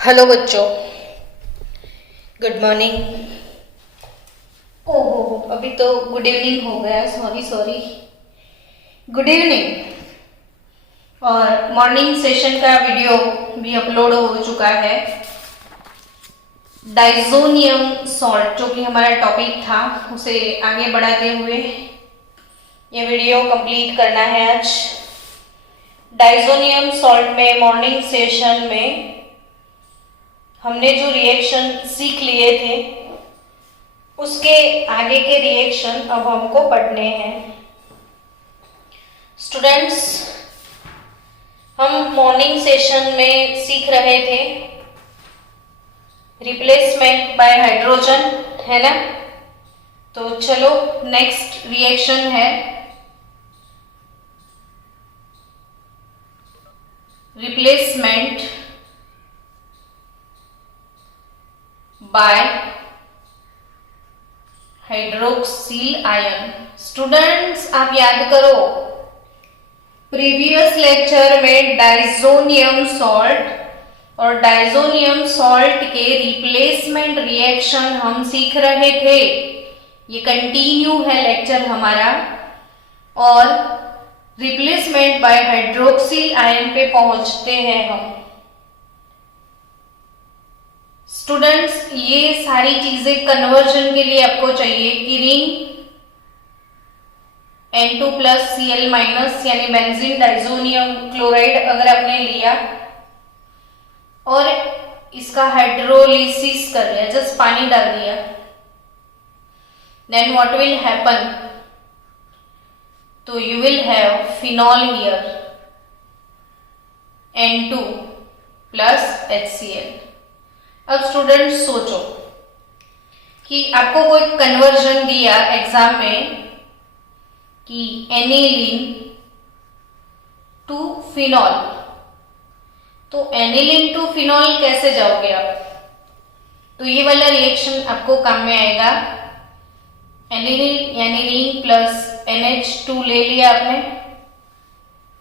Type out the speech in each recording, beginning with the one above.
Hello बच्चों, good morning. ओहो, अभी तो गुड इवनिंग हो गया। Sorry sorry, good evening. और मॉर्निंग सेशन का वीडियो भी अपलोड हो चुका है। डाइजोनियम सॉल्ट जो कि हमारा टॉपिक था, उसे आगे बढ़ाते हुए ये वीडियो कंप्लीट करना है आज। डाइजोनियम सॉल्ट में मॉर्निंग सेशन में हमने जो रिएक्शन सीख लिए थे उसके आगे के रिएक्शन अब हमको पढ़ने हैं। स्टूडेंट्स, हम मॉर्निंग सेशन में सीख रहे थे रिप्लेसमेंट बाय हाइड्रोजन, है ना। तो चलो, नेक्स्ट रिएक्शन है replacement bye hydroxyl ion. Students, आप याद करो, प्रीवियस लेक्चर में डाइजोनियम सॉल्ट और डाइजोनियम सॉल्ट के रिप्लेसमेंट रिएक्शन हम सीख रहे थे। ये कंटिन्यू है लेक्चर हमारा, और रिप्लेसमेंट बाय हाइड्रोक्सिल आयन पे पहुंचते हैं हम। स्टूडेंट्स, ये सारी चीजें कन्वर्जन के लिए आपको चाहिए कि ring N2 plus Cl minus यानी बेंजीन डाइजोनियम क्लोराइड अगर आपने लिया और इसका हाइड्रोलिसिस कर लिया, जस्ट पानी डाल दिया, देन व्हाट विल हैपन? तो you will have phenol here, N2 plus HCl। अब स्टूडेंट सोचो कि आपको कोई कन्वर्जन दिया एग्जाम में कि एनिलीन टू फिनॉल, तो एनिलीन टू फिनॉल कैसे जाओगे आप? तो ये वाला रिएक्शन आपको काम में आएगा। एनिलीन यानी रिंग प्लस NH2 ले लिया आपने।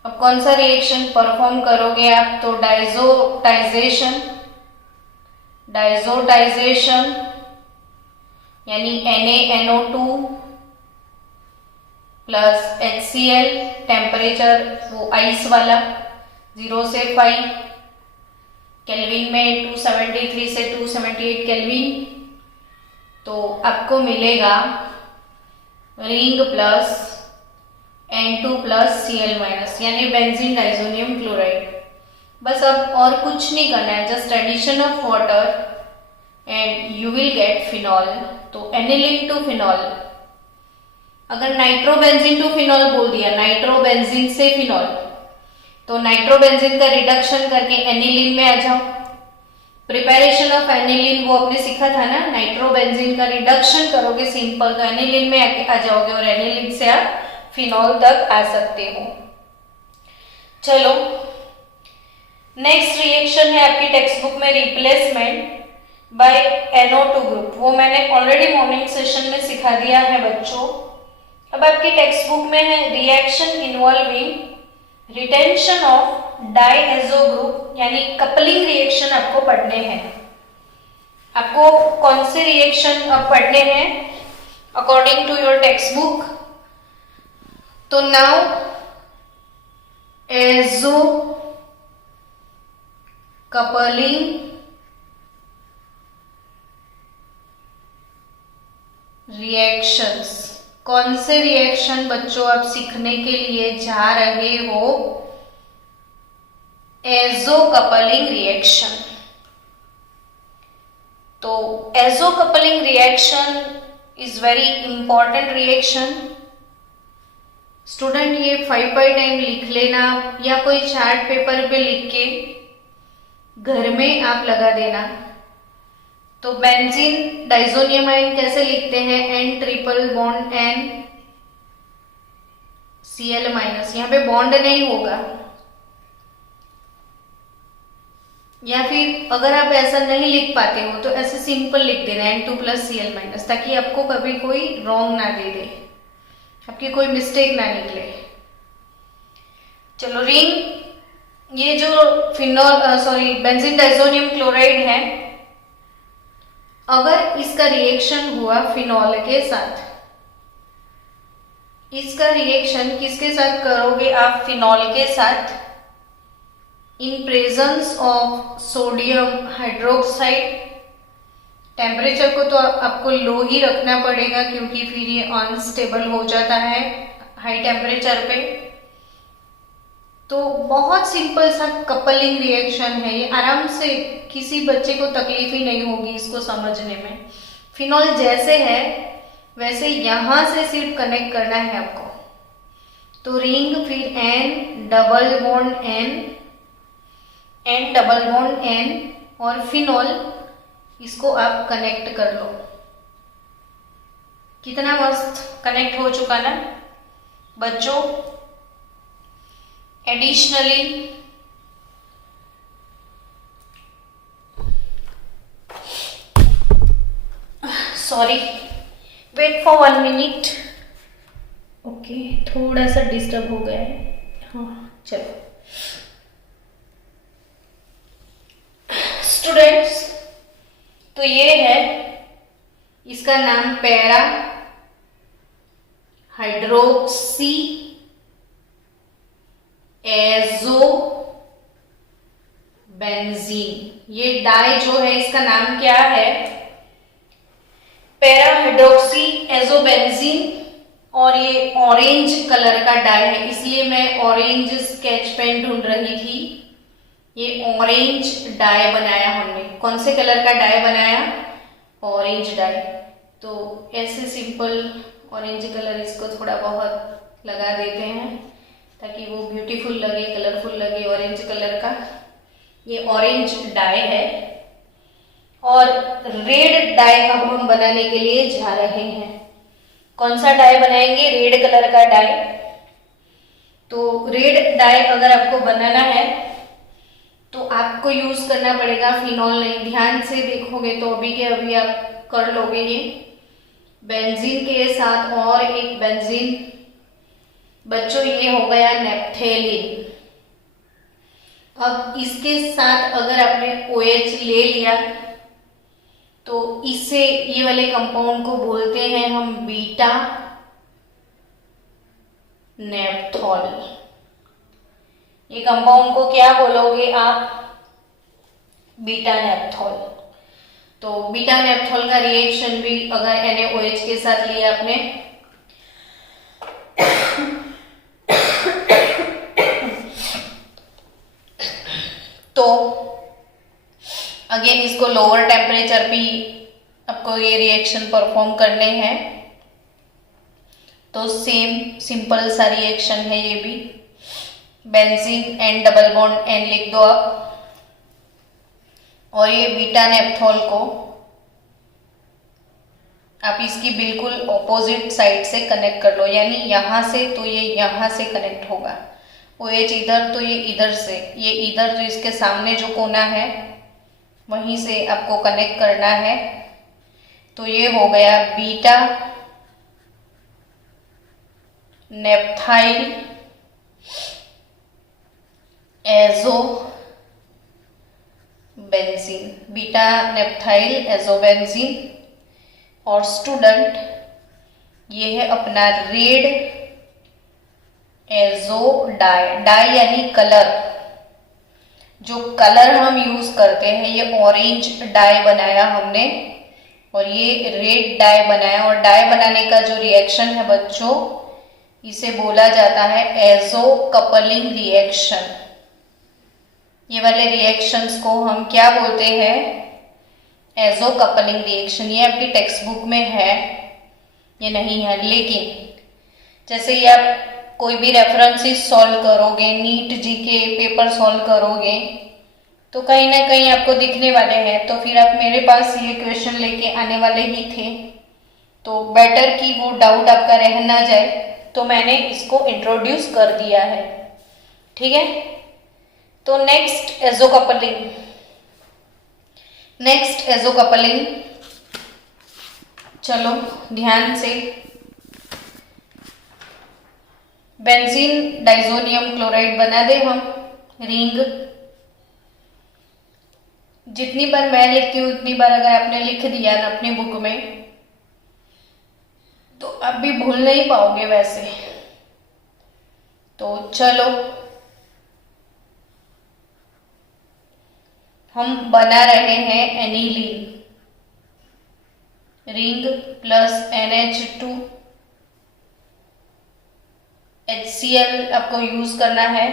अब कौन सा रिएक्शन परफॉर्म करोगे आप? तो डाइजोटाइजेशन यानी NaNO2 प्लस HCl, टेम्परेचर वो आइस वाला 0 से 5 केल्विन में, 273 से 278 केल्विन। तो आपको मिलेगा ring plus N2 plus Cl minus यानी बेंजीन डाइजोनियम क्लोराइड। बस अब और कुछ नहीं करना है, just addition of water and you will get phenol. तो एनिलीन टू फिनॉल, अगर नाइट्रोबेंजीन टू फिनॉल बोल दिया, नाइट्रोबेंजीन से फिनॉल, तो नाइट्रोबेंजीन का रिडक्शन करके एनिलीन में आ जाओ। प्रिपरेशन ऑफ एनिलीन वो आपने सीखा था ना, नाइट्रोबेंजीन का रिडक्शन करोगे सिंपल, तो एनिलीन में आ जाओगे और एनिलीन से आप फिनॉल तक आ सकते हो। चलो, नेक्स्ट रिएक्शन है आपकी टेक्स्ट बुक में रिप्लेसमेंट बाय NO2 ग्रुप। वो मैंने ऑलरेडी मॉर्निंग सेशन में सिखा दिया है बच्चों। अब आपकी टेक्स्ट बुक में है reaction involving retention of diazo group, यानी कपलिंग रिएक्शन आपको पढ़ने हैं। आपको कौन से रिएक्शन अब पढ़ने हैं according to your textbook? तो नाउ एजो कपलिंग रिएक्शंस। कौन से रिएक्शन बच्चों आप सीखने के लिए जा रहे हो? Azo coupling reaction. तो azo coupling reaction is very important reaction. Student, ये 5 बाई टाइम लिख लेना या कोई चार्ट पेपर पे लिख के घर में आप लगा देना। तो बेंजीन डाइजोनियम आयन कैसे लिखते हैं? N triple bond N Cl minus, यहाँ पे बॉन्ड नहीं होगा। या फिर अगर आप ऐसा नहीं लिख पाते हो तो ऐसे सिंपल लिख देना N2 प्लस Cl माइनस, ताकि आपको कभी कोई रॉन्ग ना दे दे, आपकी कोई मिस्टेक ना निकले। चलो, रिंग ये जो बेंजीन डाइजोनियम क्लोराइड है, अगर इसका रिएक्शन हुआ फिनॉल के साथ, इसका रिएक्शन किसके साथ करोगे आप? फिनॉल के साथ, in presence of sodium hydroxide. Temperature को तो आपको लो ही रखना पड़ेगा क्योंकि फिर ये अनस्टेबल हो जाता है हाई टेम्परेचर पे। तो बहुत सिंपल सा कपलिंग रिएक्शन है ये, आराम से किसी बच्चे को तकलीफ ही नहीं होगी इसको समझने में। फिनॉल जैसे है वैसे यहां से सिर्फ कनेक्ट करना है आपको। तो रिंग, फिर N double bond N, N double bond N और फिनॉल, इसको आप कनेक्ट कर लो। कितना मस्त कनेक्ट हो चुका ना बच्चों। Additionally sorry, wait for 1 minute. Okay, थोड़ा सा डिस्टर्ब हो गया है। हाँ चलो स्टूडेंट्स, तो ये है, इसका नाम पैरा हाइड्रोक्सी एजो बेंजीन। ये डाई जो है इसका नाम क्या है? Para hydroxy azo benzene. और ये ऑरेंज कलर का डाई है, इसलिए मैं ऑरेंज स्केच पेन ढूंढ रही थी। ये ऑरेंज डाई बनाया हमने। कौन से कलर का डाई बनाया? Orange dye. तो ऐसे सिंपल ऑरेंज कलर इसको थोड़ा बहुत लगा देते हैं ताकि वो ब्यूटीफुल लगे, कलरफुल लगे ऑरेंज कलर का। ये ऑरेंज डाई है। और रेड डाई अब हम बनाने के लिए जा रहे हैं। कौन सा डाई बनाएंगे? रेड कलर का डाई। तो रेड डाई अगर आपको बनाना है तो आपको यूज करना पड़ेगा फिनॉल नहीं। ध्यान से देखोगे तो अभी के अभी आप कर लोगे ये। बेंजीन के साथ और एक बेंजीन, बच्चों ये हो गया नेप्थेलिन। अब इसके साथ अगर आपने OH ले लिया तो इससे, ये वाले कंपाउंड को बोलते हैं हम बीटा नेप्थॉल। ये कंपाउंड को क्या बोलोगे आप? बीटा नेप्थॉल। तो बीटा नेप्थॉल का रिएक्शन भी अगर NaOH के साथ लिया आपने तो अगेन इसको लोअर टेम्परेचर पे आपको ये रिएक्शन परफॉर्म करने हैं। तो सेम सिंपल सा रिएक्शन है ये भी। Benzene and double bond N लिख दो आप। और ये बीटा नेप्थॉल को आप इसकी बिल्कुल ऑपोजिट साइड से कनेक्ट कर लो, यानी यहां से तो ये यहां से कनेक्ट होगा। OH इधर तो ये इधर से, ये इधर जो इसके सामने जो कोना है वहीं से आपको कनेक्ट करना है। तो ये हो गया beta naphthyl azo benzene, beta naphthyl azo benzene. और स्टूडेंट ये है अपना रेड एजो डाई। डाई यानी कलर। जो कलर हम यूज करते हैं, ये ऑरेंज डाई बनाया हमने और ये रेड डाई बनाया। और डाई बनाने का जो रिएक्शन है बच्चों, इसे बोला जाता है एजो कपलिंग रिएक्शन। ये वाले रिएक्शंस को हम क्या बोलते हैं? Azo coupling reaction. ये आपकी टेक्स्ट बुक में है, ये नहीं है, लेकिन जैसे ये आप कोई भी रेफरेंसेस सॉल्व करोगे, नीट जीके पेपर सॉल्व करोगे तो कहीं ना कहीं आपको दिखने वाले हैं। तो फिर आप मेरे पास ये क्वेश्चन लेके आने वाले ही थे, तो बेटर कि वो डाउट आपका रह ना जाए, तो मैंने इसको इंट्रोड्यूस कर दिया है। ठीक है, तो next azo coupling. Next azo coupling, चलो ध्यान से। बेंजीन डाइजोनियम क्लोराइड बना दे हम। रिंग। जितनी बार मैं लिखती हूँ उतनी बार अगर आपने लिख दिया ना अपनी बुक में तो आप भी भूल नहीं पाओगे वैसे। तो चलो हम बना रहे हैं aniline. Ring plus NH2 HCl आपको यूज करना है।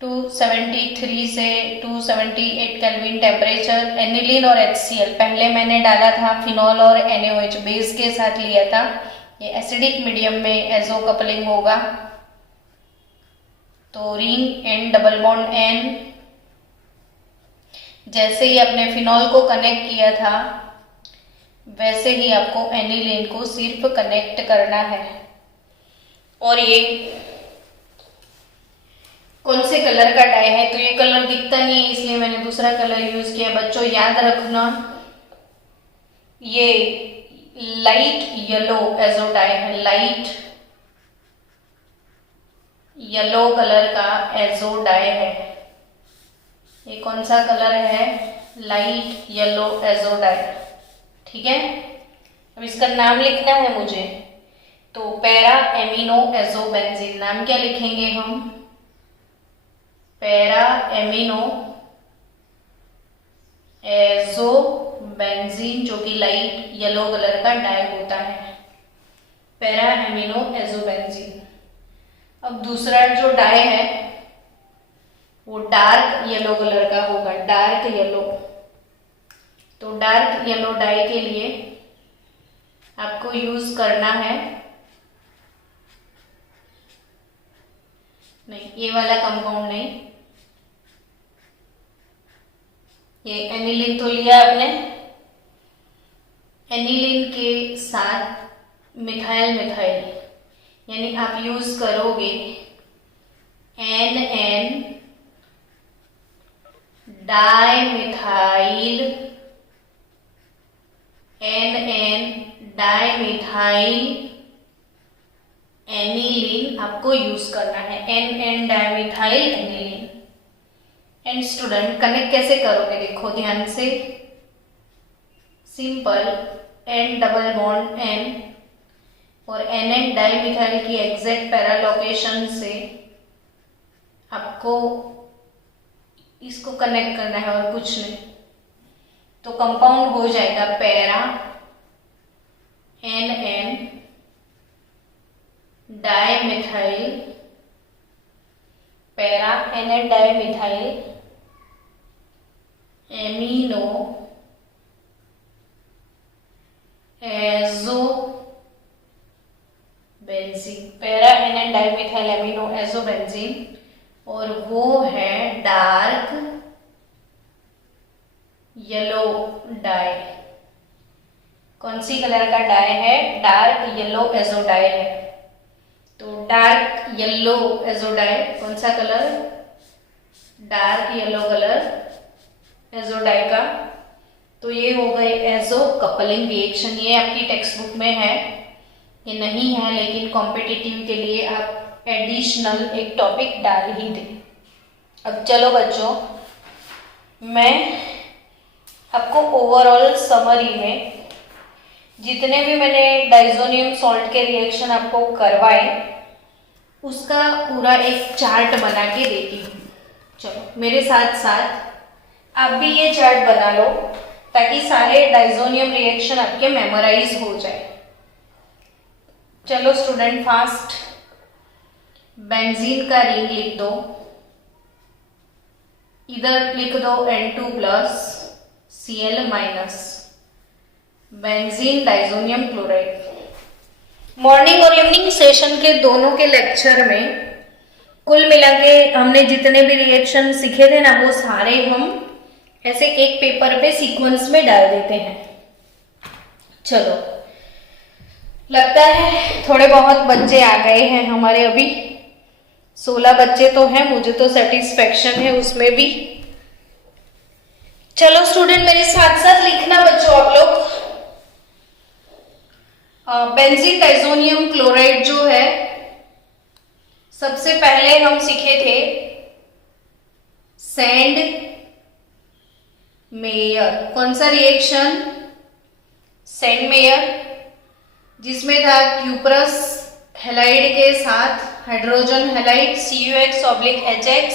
273 से 278 केल्विन टेम्परेचर। एनिलीन और HCl पहले मैंने डाला था फिनॉल और NaOH बेस के साथ लिया था। ये एसिडिक मीडियम में एजो कपलिंग होगा। तो ring N double bond N। जैसे ही आपने फिनॉल को कनेक्ट किया था वैसे ही आपको एनिलीन को सिर्फ कनेक्ट करना है। और ये कौन से कलर का डाई है, तो ये कलर दिखता नहीं है इसलिए मैंने दूसरा कलर यूज किया। बच्चों याद रखना ये लाइट येलो एजो डाई है। लाइट येलो कलर का एजो डाई है। ये कौन सा कलर है? Light yellow azo dye. ठीक है, अब इसका नाम लिखना है मुझे। तो पैरा एमिनो एजो बेंजीन। नाम क्या लिखेंगे हम? पैरा एमिनो एजो बेंजीन, जो कि लाइट येलो कलर का डाई होता है। Para amino azo benzene. अब दूसरा जो डाई है वो डार्क येलो कलर का होगा। Dark yellow. तो डार्क येलो डाई के लिए आपको यूज करना है, नहीं ये वाला कंपाउंड नहीं, ये एनिलीन तो लिया आपने। एनिलीन के साथ मिथाइल मिथाइल यानी आप यूज करोगे NN dimethyl. NN dimethyl aniline आपको यूज करना है। NN dimethyl aniline. And student connect कैसे करोगे देखो ध्यान से। Simple N double bond N और NN डाइमिथाइल की एग्जैक्ट पैरा लोकेशन से आपको इसको कनेक्ट करना है और कुछ नहीं। तो कंपाउंड हो जाएगा para NN dimethyl. Para NN dimethyl amino azo benzene. Para NN dimethyl amino azo benzene. और वो है डार्क येलो डाई। कौन सी कलर का डाई है? डार्क येलो एजो डाई है। तो डार्क येलो एजो डाई कौन सा colour? Dark yellow colour azo dye का। तो ये हो गए एजो कपलिंग रिएक्शन। ये आपकी टेक्स्ट बुक में है, ये नहीं है लेकिन कॉम्पिटिटिव के लिए आप एडिशनल एक टॉपिक डाल ही दें। अब चलो बच्चों, मैं आपको ओवरऑल समरी में जितने भी मैंने डाइजोनियम सॉल्ट के रिएक्शन आपको करवाए उसका पूरा एक चार्ट बना के देती हूँ। चलो मेरे साथ साथ आप भी ये चार्ट बना लो ताकि सारे डाइजोनियम रिएक्शन आपके मेमोराइज हो जाए। चलो स्टूडेंट फास्ट। बेंजीन का रिंग लिख दो, इधर लिख दो N2 plus Cl minus. Benzene diazonium chloride. Morning और इवनिंग सेशन के दोनों के लेक्चर में कुल मिला के हमने जितने भी रिएक्शन सीखे थे ना वो सारे हम ऐसे एक पेपर पे सीक्वेंस में डाल देते हैं। चलो लगता है थोड़े बहुत बच्चे आ गए हैं हमारे। अभी 16 बच्चे तो हैं, मुझे तो सेटिस्फेक्शन है उसमें भी। चलो स्टूडेंट मेरे साथ साथ लिखना बच्चों आप लोग। बेंजीन डाइजोनियम क्लोराइड जो है सबसे पहले हम सीखे थे सेंड मेयर। कौन सा रिएक्शन? सेंड मेयर, जिसमें था क्यूप्रस हैलाइड के साथ hydrogen halide CuX/HX,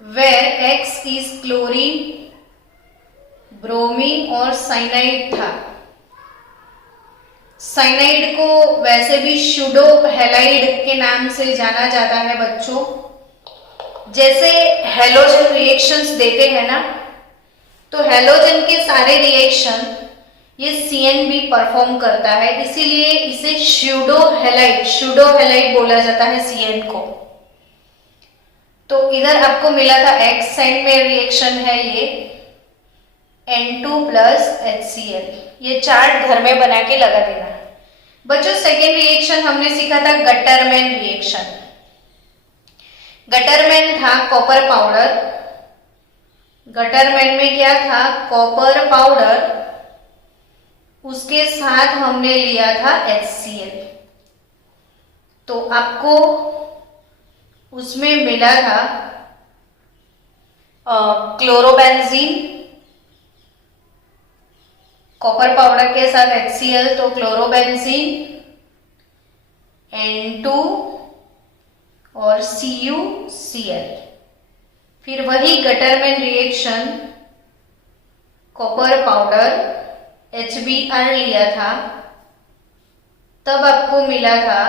where X is chlorine, bromine और साइनाइड था। साइनाइड को वैसे भी सूडो हैलाइड के नाम से जाना जाता है बच्चों। जैसे हैलोजन रिएक्शंस देते हैं ना, तो हैलोजन के सारे रिएक्शन ये CN भी परफॉर्म करता है, इसीलिए इसे सूडो हैलाइड बोला जाता है CN को। तो इधर आपको मिला था X सेंड में रिएक्शन है ये N2 प्लस HCl। ये चार्ट घर में बना के लगा देना। बच्चों सेकेंड रिएक्शन हमने सीखा था गटरमैन रिएक्शन। गटरमैन था कॉपर पाउडर। गटरमैन में क्या था? कॉपर पाउडर, उसके साथ हमने लिया था HCl। तो आपको उसमें मिला था क्लोरोबेंजीन, कॉपर पाउडर के साथ HCl, तो क्लोरोबेंजीन N2 और CuCl। फिर वही Gattermann reaction, copper powder HBr लिया था, तब आपको मिला था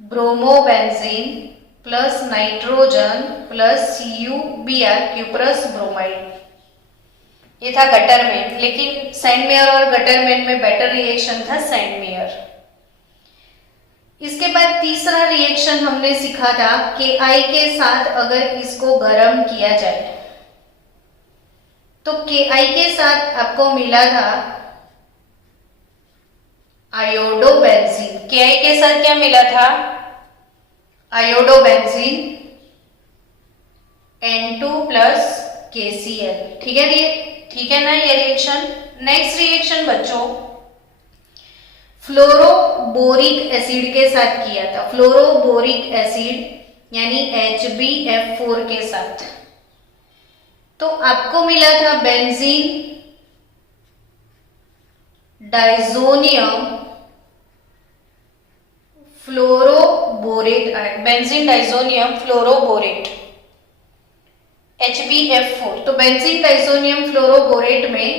bromobenzene plus nitrogen plus CuBr cuprous bromide. ये था गटरमैन। लेकिन सैंडमेयर और गटरमैन में बेटर रिएक्शन था सैंडमेयर। इसके बाद तीसरा रिएक्शन हमने सीखा था Ki के साथ अगर इसको गर्म किया जाए, तो Ki के साथ आपको मिला था आयोडोबेंजीन। Ki के साथ क्या मिला था? Iodobenzene N2 plus KCl। ठीक है ना ये रिएक्शन। नेक्स्ट रिएक्शन बच्चों फ्लोरोबोरिक एसिड के साथ किया था। फ्लोरोबोरिक एसिड यानी HbF4 के साथ। तो आपको मिला था benzene diazonium fluoroborate, benzene diazonium fluoroborate HbF4। तो बेंजीन डाइजोनियम फ्लोरोबोरेट में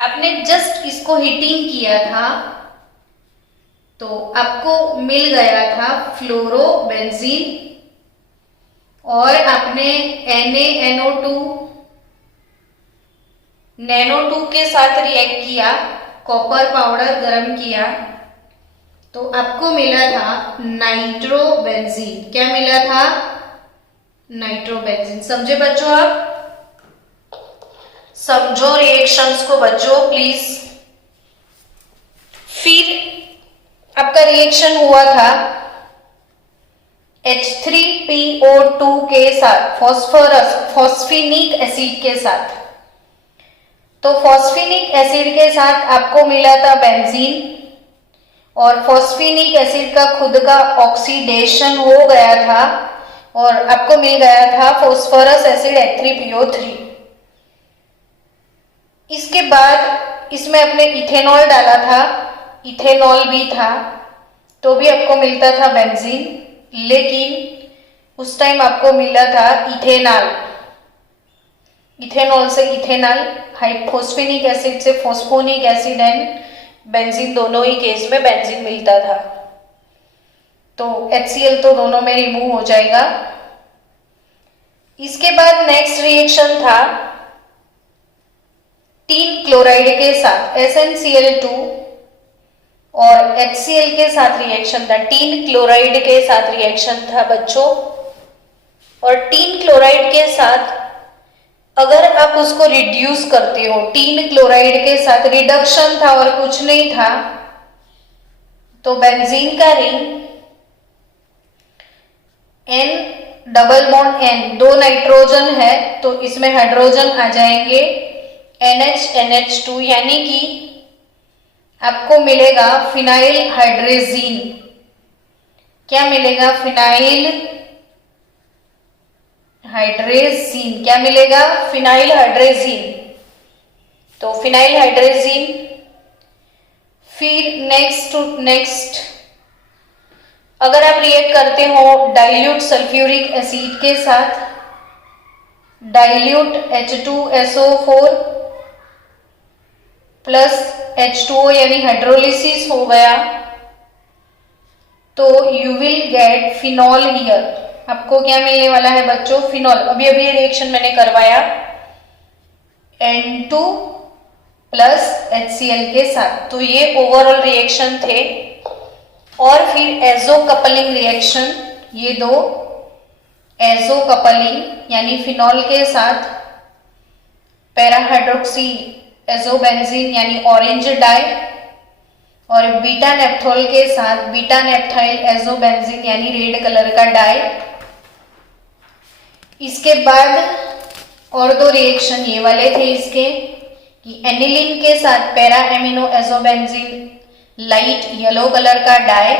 आपने जस्ट इसको हीटिंग किया था, तो आपको मिल गया था फ्लोरोबेंजीन, और आपने NaNO2 नैनो2 के साथ रिएक्ट किया, कॉपर पाउडर गर्म किया, तो आपको मिला था नाइट्रोबेंजीन। क्या मिला था? नाइट्रोबेंजीन। समझे बच्चों? आप समझो रिएक्शंस को बच्चों प्लीज। फिर आपका रिएक्शन हुआ था H3PO2 के साथ फॉस्फेनिक एसिड के साथ। तो फॉस्फेनिक एसिड के साथ आपको मिला था बेंजीन, और फॉस्फेनिक एसिड का खुद का ऑक्सीडेशन हो गया था और आपको मिल गया था फॉस्फोरस एसिड H3PO3। इसके बाद इसमें आपने इथेनॉल डाला था, इथेनॉल भी था, तो भी आपको मिलता था बेंजीन, लेकिन उस टाइम आपको मिला था इथेनॉल। इथेनॉल से इथेनॉल, हाइफॉस्फेनिक एसिड से फॉस्फोनिक एसिड एंड बेंजीन, दोनों ही केस में बेंजीन मिलता था। तो HCl तो दोनों में रिमूव हो जाएगा। इसके बाद नेक्स्ट रिएक्शन था टीन क्लोराइड के साथ SnCl2 और HCl के साथ रिएक्शन था। टीन क्लोराइड के साथ रिएक्शन था बच्चों, और टीन क्लोराइड के साथ अगर आप उसको रिड्यूस करते हो, टीन क्लोराइड के साथ रिडक्शन था और कुछ नहीं था, तो बेंजीन का ring N double bond N, 2 nitrogen है तो इसमें हाइड्रोजन आ जाएंगे NH NH2, यानी कि आपको मिलेगा फिनाइल हाइड्रेजीन। क्या मिलेगा? फिनाइल हाइड्रेजीन। क्या मिलेगा? फिनाइल हाइड्रेजीन। तो फिनाइल हाइड्रेजीन। फिर नेक्स्ट अगर आप रिएक्ट करते हो डाइल्यूट सल्फ्यूरिक एसिड के साथ, डाइल्यूट H2SO4 प्लस H2O यानी हाइड्रोलिसिस हो गया, तो you will get phenol here. आपको क्या मिलने वाला है बच्चों? फिनॉल। अभी अभी रिएक्शन मैंने करवाया N2 प्लस HCl के साथ। तो ये ओवरऑल रिएक्शन थे। और फिर एजो कपलिंग रिएक्शन, ये दो एजो कपलिंग यानी फिनॉल के साथ पैराहाइड्रोक्सी एजोबेंजीन यानी ऑरेंज डाई, और बीटा नेप्थोल के साथ बीटा नेप्थाइल एजोबेंजीन यानी रेड कलर का डाई। इसके बाद और दो रिएक्शन ये वाले थे इसके कि एनिलीन के साथ para amino azobenzene light yellow colour का डाई,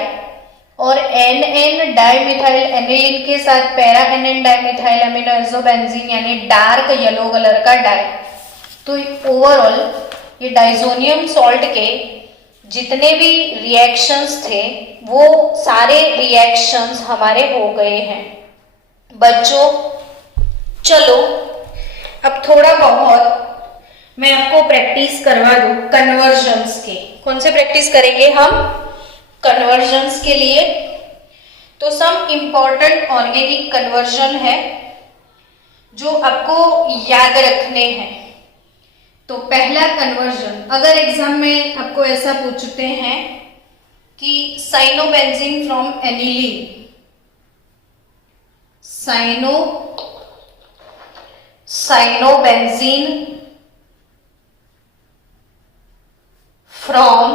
और NN डाइमिथाइल एनिलीन के साथ para NN dimethyl amino azobenzene यानी डार्क येलो कलर का डाई। तो ओवरऑल ये डाइजोनियम सॉल्ट के जितने भी रिएक्शंस थे वो सारे रिएक्शंस हमारे हो गए हैं बच्चों। चलो अब थोड़ा बहुत मैं आपको प्रैक्टिस करवा दूं कन्वर्जन्स के। कौन से प्रैक्टिस करेंगे हम? कन्वर्जन्स के लिए। तो सम इंपॉर्टेंट ऑर्गेनिक कन्वर्जन है जो आपको याद रखने हैं। तो पहला कन्वर्जन, अगर एग्जाम में आपको ऐसा पूछते हैं कि cyanobenzene from aniline, cyanobenzene from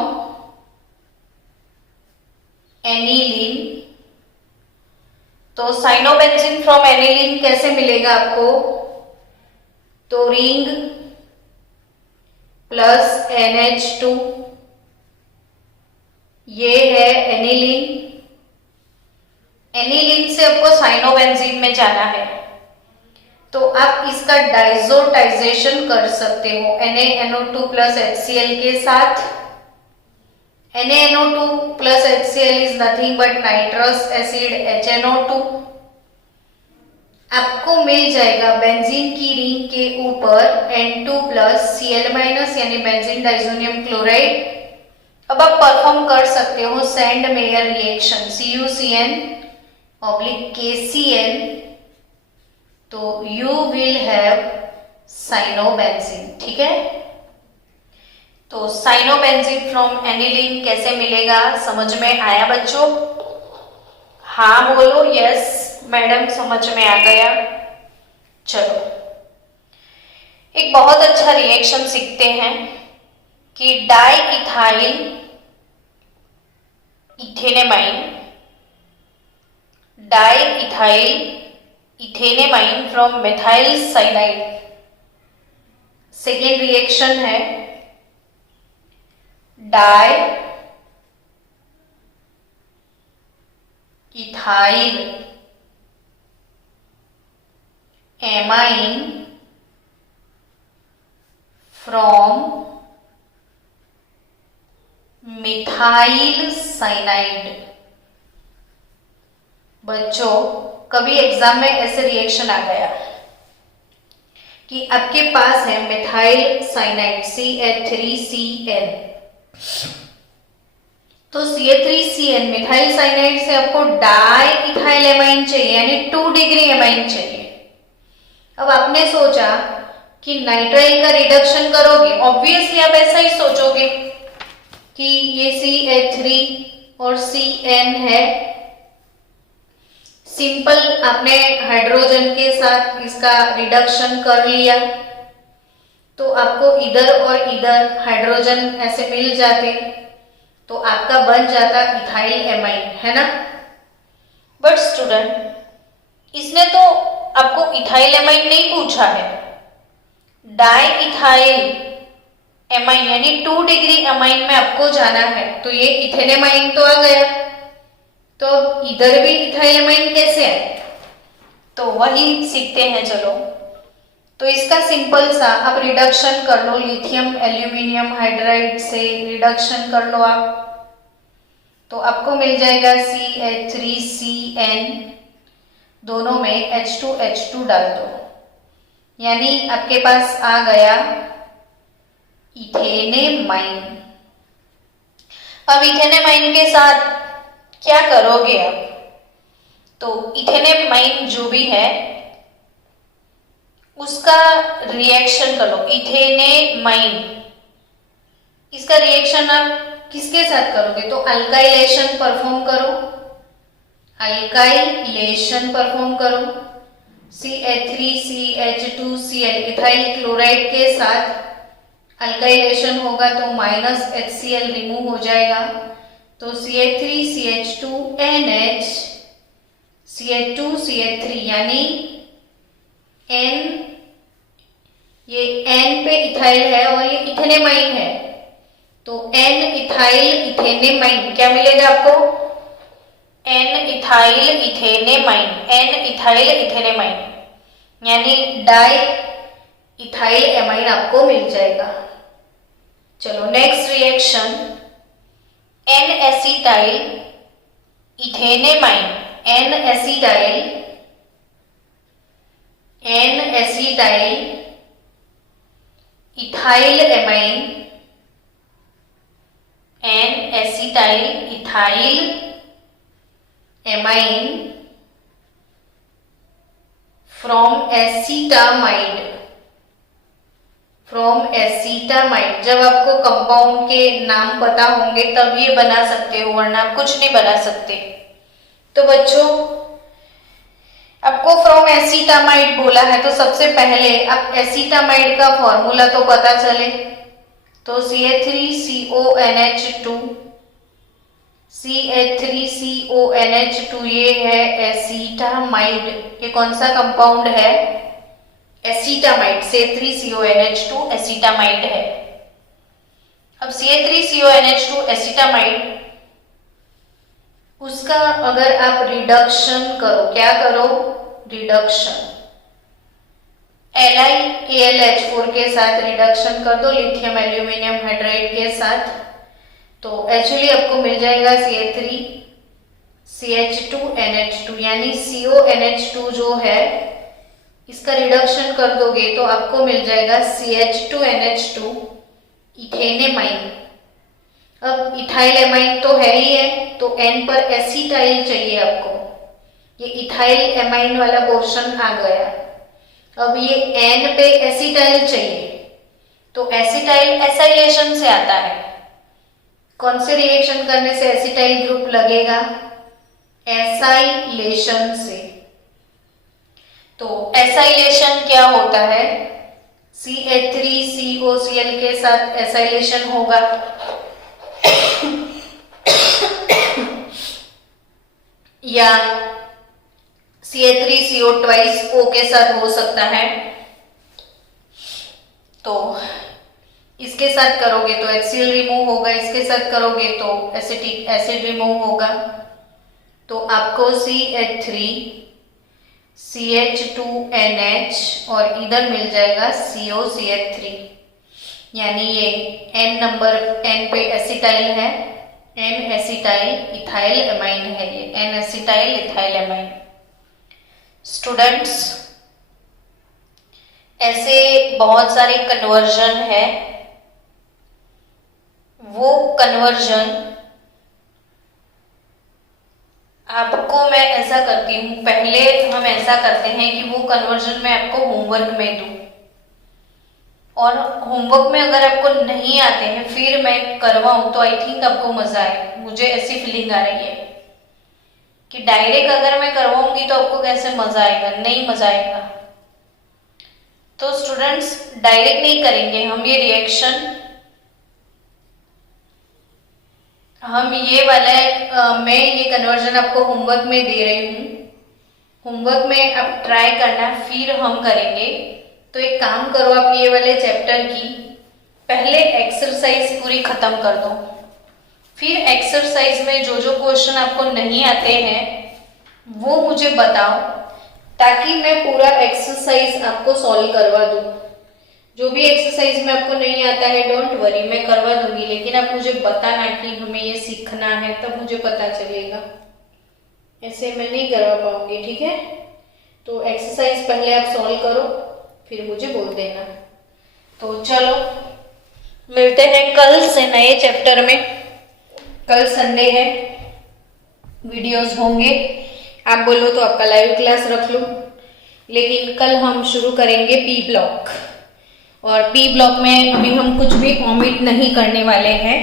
aniline, तो साइनोबेंजीन फ्रॉम एनिलीन कैसे मिलेगा आपको? तो रिंग प्लस NH2, ये है एनिलीन। एनिलीन से आपको साइनोबेंजीन में जाना है, तो आप इसका डाइजोटाइजेशन कर सकते हो NaNO2 प्लस HCl के साथ। NaNO2 plus HCl is nothing but nitrous acid HNO2। आपको मिल जाएगा बेंजीन की रिंग के ऊपर N2 प्लस Cl माइनस यानी बेंजीन डाइजोनियम क्लोराइड। अब आप परफॉर्म कर सकते हो sand mayor reaction CuCN oblique KCN, तो यू विल हैव साइनोबेंजीन। ठीक है, तो साइनोबेंजीन फ्रॉम एनिलीन कैसे मिलेगा? समझ में आया बच्चों? हाँ बोलो, यस मैडम समझ में आ गया। चलो एक बहुत अच्छा रिएक्शन सीखते हैं कि di ethyl ethanamine, di ethyl ethanamine from methyl cyanide. Second reaction है di ethyl amine from methyl cyanide. बच्चों कभी एग्जाम में ऐसे रिएक्शन आ गया कि आपके पास है मिथाइल साइनाइड CH3CN, तो CH3CN मिथाइल साइनाइड से आपको डाई इथाइल एमाइन चाहिए यानी 2 डिग्री एमाइन चाहिए। अब आपने सोचा कि नाइट्राइल का रिडक्शन करोगे, ऑब्वियसली आप ऐसा ही सोचोगे कि ये CH3 और CN है, सिंपल आपने हाइड्रोजन के साथ इसका रिडक्शन कर लिया तो आपको इधर और इधर हाइड्रोजन ऐसे मिल जाते तो आपका बन जाता इथाइल एमाइन, है ना। बट स्टूडेंट इसने तो आपको इथाइल एमाइन नहीं पूछा है, डाई इथाइल एमाइन यानी 2 डिग्री एमाइन में आपको जाना है। तो ये इथेनेमाइन तो आ गया, तो इधर भी इथाइल एमाइन कैसे है, तो वही सीखते हैं। चलो, तो इसका सिंपल सा आप रिडक्शन कर लो, लिथियम एल्यूमिनियम हाइड्राइड से रिडक्शन कर लो आप, तो आपको मिल जाएगा CH3CN, दोनों में H2H2 डाल दो, यानी आपके पास आ गया इथेनेमाइन। अब इथेनेमाइन के साथ क्या करोगे आप, तो इथेनेमाइन जो भी है उसका रिएक्शन कर लो। इथेनेमाइन, इसका रिएक्शन आप किसके साथ करोगे, तो अल्काइलेशन परफॉर्म करो, अल्काइलेशन परफॉर्म करो। CH3CH2Cl इथाइल क्लोराइड के साथ अल्काइलेशन होगा तो -HCl रिमूव हो जाएगा, तो CH3CH2NH CH2CH3 यानी N, ये N पे इथाइल है और ये इथेनेमाइन है, तो N इथाइल इथेनेमाइन क्या मिलेगा आपको, N ethyl ethanamine, N ethyl ethanamine यानी डाई इथाइल एमाइन आपको मिल जाएगा। चलो next reaction, N acetyl ethanamine, N acetyl ethyl amine, N acetyl ethyl amine from acetamide, जब आपको कंपाउंड के नाम पता होंगे तब ये बना सकते हो, वरना आप कुछ नहीं बना सकते। तो बच्चों आपको फ्रॉम एसिटामाइड बोला है, तो सबसे पहले आप एसिटामाइड का फॉर्मूला तो पता चले, तो CH3CONH2 ये है एसिटामाइड, ये कौन सा कंपाउंड है, एसिटामाइड, CH3CONH2 एसिटामाइड है। अब CH3CONH2 एसिटामाइड, उसका अगर आप रिडक्शन करो, क्या करो, रिडक्शन LiAlH4 के साथ रिडक्शन कर दो लिथियम एल्यूमिनियम हाइड्राइड के साथ, तो एक्चुअली आपको मिल जाएगा CH3CH2NH2 यानी CONH2 जो है इसका रिडक्शन कर दोगे तो आपको मिल जाएगा CH2NH2 इथेनेमाइन। अब इथाइल एमाइन तो है ही है, तो N पर एसिटाइल चाहिए आपको, ये इथाइल एमाइन वाला पोर्शन आ गया। अब ये N पे एसिटाइल चाहिए, तो एसिटाइल एसाइलेशन से आता है, कौन से रिएक्शन करने से एसिटाइल ग्रुप लगेगा, एसाइलेशन से। तो एसाइलेशन क्या होता है, CH3COCl के साथ एसाइलेशन होगा या CH3CO2O के साथ हो सकता है, तो इसके साथ करोगे तो HCl रिमूव होगा, इसके साथ करोगे तो एसिटिक एसिड रिमूव होगा, तो आपको CH3CH2NH और इधर मिल जाएगा COCH3, यानी ये N पे एसिटाइल है, N एसिटाइल इथाइल एमाइन है, ये N acetyl ethyl amine. Students ऐसे बहुत सारे कन्वर्जन है, वो कन्वर्जन आपको मैं ऐसा करती हूँ, पहले हम ऐसा करते हैं कि वो कन्वर्जन मैं आपको होमवर्क में दूं, और होमवर्क में अगर आपको नहीं आते हैं फिर मैं करवाऊं तो आई थिंक आपको मजा आए। मुझे ऐसी फीलिंग आ रही है कि डायरेक्ट अगर मैं करवाऊंगी तो आपको कैसे मजा आएगा, नहीं मजा आएगा। तो स्टूडेंट्स डायरेक्ट नहीं करेंगे हम ये रिएक्शन, हम ये वाला मैं ये कन्वर्जन आपको होमवर्क में दे रही हूँ, होमवर्क में आप ट्राई करना फिर हम करेंगे। तो एक काम करो, आप ये वाले चैप्टर की पहले एक्सरसाइज पूरी खत्म कर दो, फिर एक्सरसाइज में जो जो क्वेश्चन आपको नहीं आते हैं वो मुझे बताओ, ताकि मैं पूरा एक्सरसाइज आपको सॉल्व करवा दूं। जो भी एक्सरसाइज में आपको नहीं आता है डोंट वरी, मैं करवा दूंगी, लेकिन आप मुझे बताना कि हमें ये सीखना है, तब मुझे पता चलेगा। ऐसे मैं नहीं करवा पाऊंगी, ठीक है। तो एक्सरसाइज पहले आप सॉल्व करो, फिर मुझे बोल देना। तो चलो मिलते हैं कल से नए चैप्टर में। कल संडे है, वीडियोस होंगे। आप बोलो तो आपका लाइव क्लास रख लूं, लेकिन कल हम शुरू करेंगे पी ब्लॉक, और पी ब्लॉक में अभी हम कुछ भी ओमिट नहीं करने वाले हैं।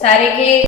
सारे के